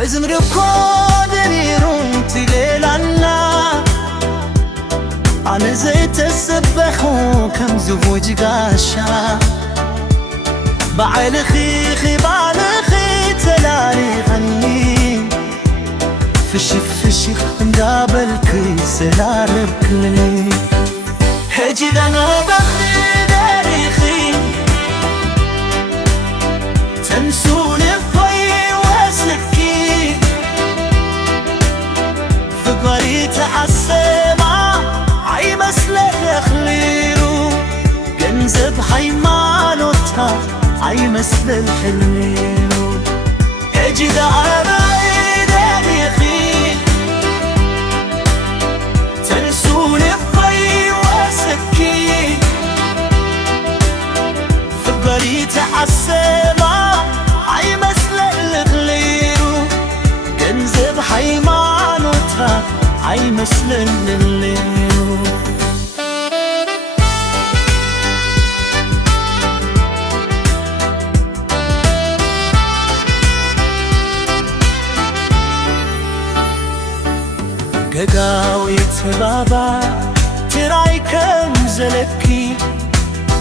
وإذن ربكو دنيرون تليلانا أنا زيت السبخو كم زوج قاشا بعلخي بعلخي تلالي غني فشي مقابلك سلال بكلي هجي أنا بخي تاريخي تنسوني بطي واسلكي فقري تعسمع عي مسلك خليرو جنزب حيمانوتا عي مسل الحليرو هجي أنا تاريخي تنسوني بطي واسلكي فقري تعسمع عي مسل الغليرو جنزب حيمانوتا عي مسل الغليرو قاوي تبابا تراي كم زلكي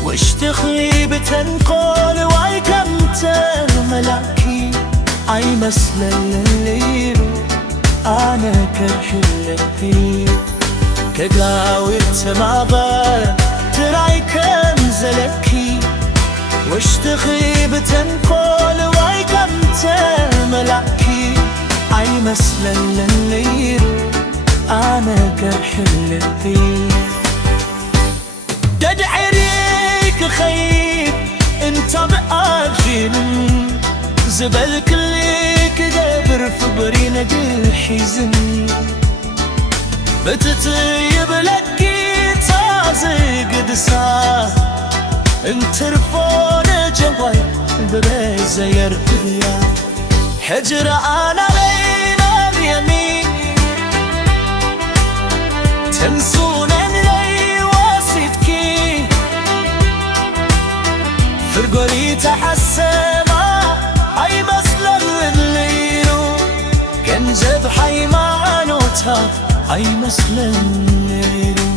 واشتخي بتنقل واي كم تملاكي عي مسل الليل انا كحلتي كقاوي تبابا تراي كم زلكي واشتخي بتنقل واي كم تملاكي عي مسل الليل أنا كحلتي تدعريك خيب انت بقافين زبل كليك دبر فبري نجل حزن بتطيب لكي تازق دسا انت رفون جواي بريزة يرقيا حجر أنا بين اليمين تنسون اللي واسدكي فرقولي تحسما عي مسل الليلو كنزب حيمانوتا عي مسل الليلو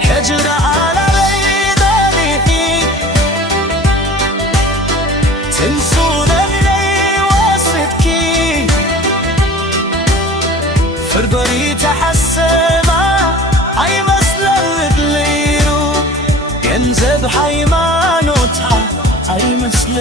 حجر على بيداني تنسون اللي واسدكي فرقولي تحسما عي مسل الليلو ينزب حيمانوتا عي مسل